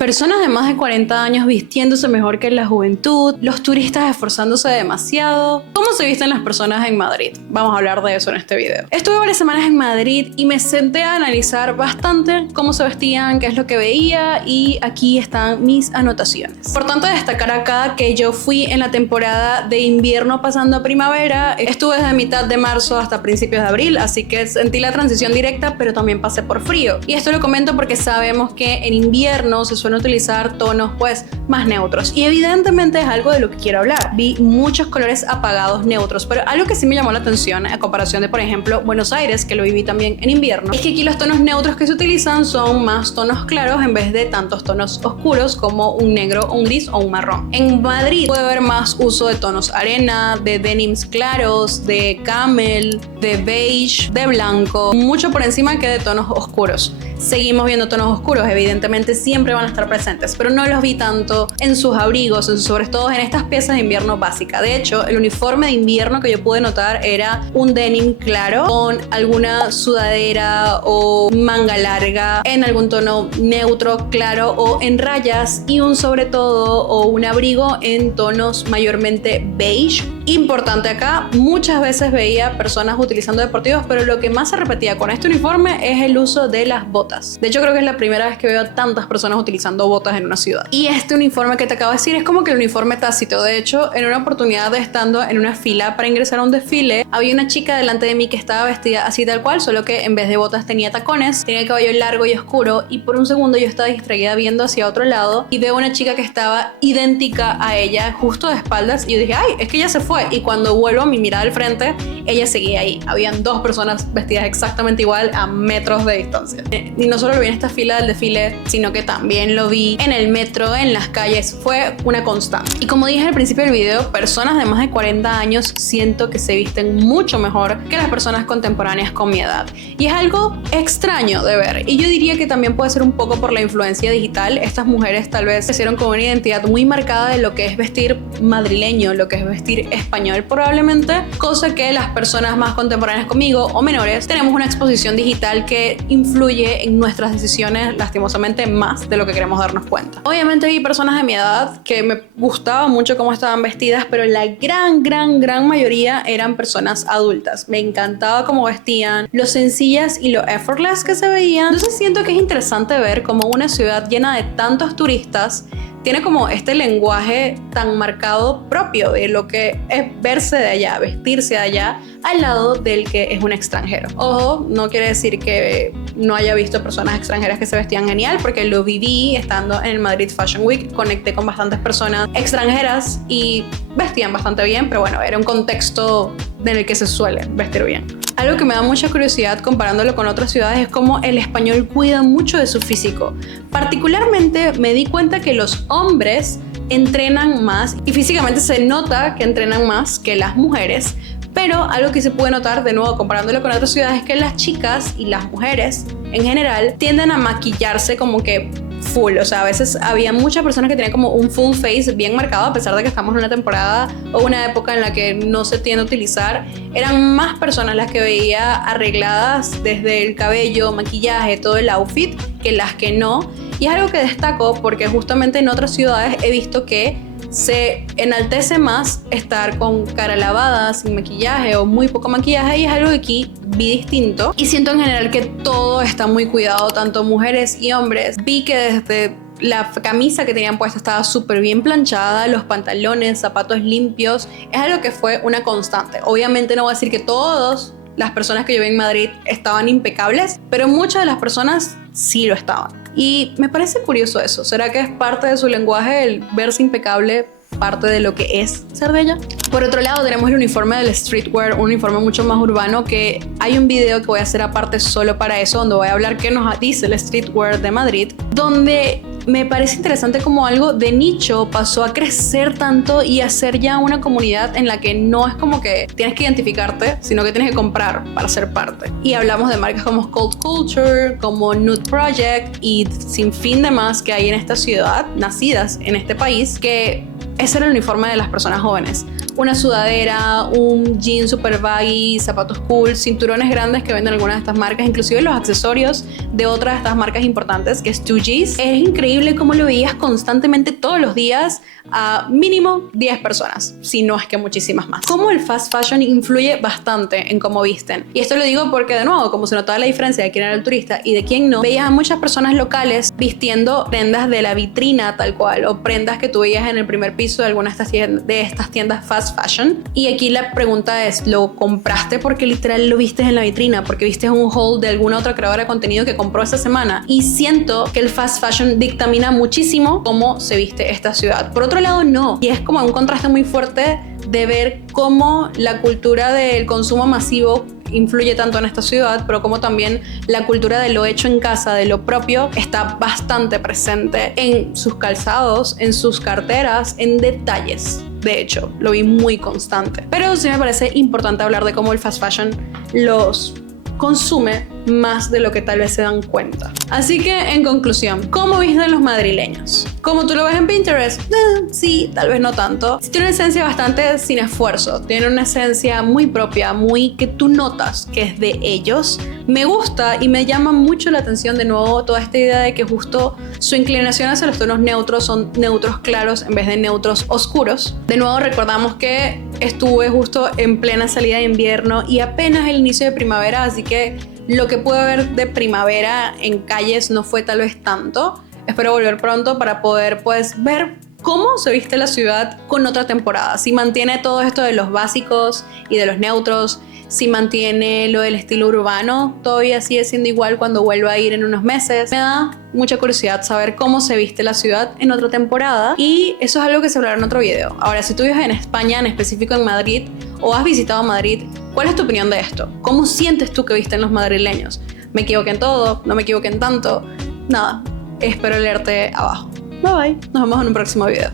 Personas de más de 40 años vistiéndose mejor que la juventud, los turistas esforzándose demasiado. ¿Cómo se visten las personas en Madrid? Vamos a hablar de eso en este video. Estuve varias semanas en Madrid y me senté a analizar bastante cómo se vestían, qué es lo que veía, y aquí están mis anotaciones. Importante destacar acá que yo fui en la temporada de invierno pasando a primavera. Estuve desde mitad de marzo hasta principios de abril, así que sentí la transición directa, pero también pasé por frío. Y esto lo comento porque sabemos que en invierno se suele utilizar tonos pues más neutros, y evidentemente es algo de lo que quiero hablar. Vi muchos colores apagados neutros, pero algo que sí me llamó la atención a comparación de, por ejemplo, Buenos Aires, que lo viví también en invierno, es que aquí los tonos neutros que se utilizan son más tonos claros en vez de tantos tonos oscuros como un negro, un gris o un marrón. En Madrid puede haber más uso de tonos arena, de denims claros, de camel, de beige, de blanco, mucho por encima que de tonos oscuros. Seguimos viendo tonos oscuros, evidentemente siempre van a estar presentes, pero no los vi tanto en sus abrigos, sobre todo en estas piezas de invierno básicas. De hecho, el uniforme de invierno que yo pude notar era un denim claro con alguna sudadera o manga larga en algún tono neutro claro o en rayas, y un sobre todo o un abrigo en tonos mayormente beige. Importante acá, muchas veces veía personas utilizando deportivos, pero lo que más se repetía con este uniforme es el uso de las botas. De hecho, creo que es la primera vez que veo a tantas personas utilizando botas en una ciudad. Y este uniforme que te acabo de decir es como que el uniforme tácito. De hecho, en una oportunidad, estando en una fila para ingresar a un desfile, había una chica delante de mí que estaba vestida así tal cual, solo que en vez de botas tenía tacones, tenía el cabello largo y oscuro, y por un segundo yo estaba distraída viendo hacia otro lado y veo una chica que estaba idéntica a ella justo de espaldas, y yo dije, ay, es que ella se fue. Y cuando vuelvo mi mirada al frente, ella seguía ahí. Habían dos personas vestidas exactamente igual a metros de distancia. Y no solo lo vi en esta fila del desfile, sino que también lo vi en el metro, en las calles. Fue una constante. Y como dije al principio del video, personas de más de 40 años siento que se visten mucho mejor que las personas contemporáneas con mi edad. Y es algo extraño de ver. Y yo diría que también puede ser un poco por la influencia digital. Estas mujeres tal vez crecieron con una identidad muy marcada de lo que es vestir madrileño, lo que es vestir español probablemente, cosa que las personas más contemporáneas conmigo o menores tenemos una exposición digital que influye en nuestras decisiones lastimosamente más de lo que queremos darnos cuenta. Obviamente vi personas de mi edad que me gustaba mucho cómo estaban vestidas, pero la gran mayoría eran personas adultas. Me encantaba cómo vestían, lo sencillas y lo effortless que se veían. Entonces siento que es interesante ver cómo una ciudad llena de tantos turistas tiene como este lenguaje tan marcado propio de lo que es verse de allá, vestirse de allá, al lado del que es un extranjero. Ojo, no quiere decir que no haya visto personas extranjeras que se vestían genial, porque lo viví estando en el Madrid Fashion Week. Conecté con bastantes personas extranjeras y vestían bastante bien, pero bueno, era un contexto en el que se suele vestir bien. Algo que me da mucha curiosidad comparándolo con otras ciudades es cómo el español cuida mucho de su físico. Particularmente me di cuenta que los hombres entrenan más, y físicamente se nota que entrenan más que las mujeres, pero algo que se puede notar de nuevo comparándolo con otras ciudades es que las chicas y las mujeres en general tienden a maquillarse como que full. O sea, a veces había muchas personas que tenían como un full face bien marcado, a pesar de que estamos en una temporada o una época en la que no se tiende a utilizar. Eran más personas las que veía arregladas desde el cabello, maquillaje, todo el outfit, que las que no. Y es algo que destaco porque justamente en otras ciudades he visto que se enaltece más estar con cara lavada, sin maquillaje o muy poco maquillaje, y es algo que aquí vi distinto. Y siento en general que todo está muy cuidado, tanto mujeres y hombres. Vi que desde la camisa que tenían puesta estaba súper bien planchada, los pantalones, zapatos limpios. Es algo que fue una constante. Obviamente no voy a decir que todas las personas que yo vi en Madrid estaban impecables, pero muchas de las personas sí lo estaban. Y me parece curioso eso. ¿Será que es parte de su lenguaje el verse impecable, parte de lo que es ser de ella? Por otro lado, tenemos el uniforme del streetwear, un uniforme mucho más urbano, que hay un video que voy a hacer aparte solo para eso, donde voy a hablar qué nos dice el streetwear de Madrid, donde me parece interesante cómo algo de nicho pasó a crecer tanto y a ser ya una comunidad en la que no es como que tienes que identificarte, sino que tienes que comprar para ser parte. Y hablamos de marcas como Cult Culture, como Nude Project y sin fin de más que hay en esta ciudad, nacidas en este país, que ese era el uniforme de las personas jóvenes. una sudadera, un jean super baggy, zapatos cool, cinturones grandes que venden algunas de estas marcas, inclusive los accesorios de otras de estas marcas importantes, que es 2Gs. Es increíble cómo lo veías constantemente todos los días a mínimo 10 personas, si no es que muchísimas más. Cómo el fast fashion influye bastante en cómo visten. Y esto lo digo porque, de nuevo, como se notaba la diferencia de quién era el turista y de quién no, veías a muchas personas locales vistiendo prendas de la vitrina tal cual, o prendas que tú veías en el primer piso de alguna de estas tiendas fast fashion. Y aquí la pregunta es, ¿lo compraste porque literal lo vistes en la vitrina? Porque viste un haul de alguna otra creadora de contenido que compró esa semana. Y siento que el fast fashion dictamina muchísimo cómo se viste esta ciudad. Por otro lado, no. Y es como un contraste muy fuerte de ver cómo la cultura del consumo masivo influye tanto en esta ciudad, pero como también la cultura de lo hecho en casa, de lo propio, está bastante presente en sus calzados, en sus carteras, en detalles. De hecho, lo vi muy constante. Pero sí me parece importante hablar de cómo el fast fashion los consume más de lo que tal vez se dan cuenta. Así que, en conclusión, ¿cómo visten los madrileños? ¿Cómo tú lo ves en Pinterest? Sí, tal vez no tanto. Sí, tiene una esencia bastante sin esfuerzo. Tiene una esencia muy propia, muy que tú notas que es de ellos. Me gusta y me llama mucho la atención de nuevo toda esta idea de que justo su inclinación hacia los tonos neutros son neutros claros en vez de neutros oscuros. De nuevo recordamos que estuve justo en plena salida de invierno y apenas el inicio de primavera, así que lo que pude ver de primavera en calles no fue tal vez tanto. Espero volver pronto para poder pues ver cómo se viste la ciudad con otra temporada. Si mantiene todo esto de los básicos y de los neutros, si mantiene lo del estilo urbano, todavía sigue siendo igual cuando vuelva a ir en unos meses. Me da mucha curiosidad saber cómo se viste la ciudad en otra temporada y eso es algo que se hablará en otro video. Ahora, si tú vives en España, en específico en Madrid, o has visitado Madrid, ¿cuál es tu opinión de esto? ¿Cómo sientes tú que visten los madrileños? ¿Me equivoqué en todo? ¿No me equivoqué en tanto? Nada, espero leerte abajo. Bye bye, nos vemos en un próximo video.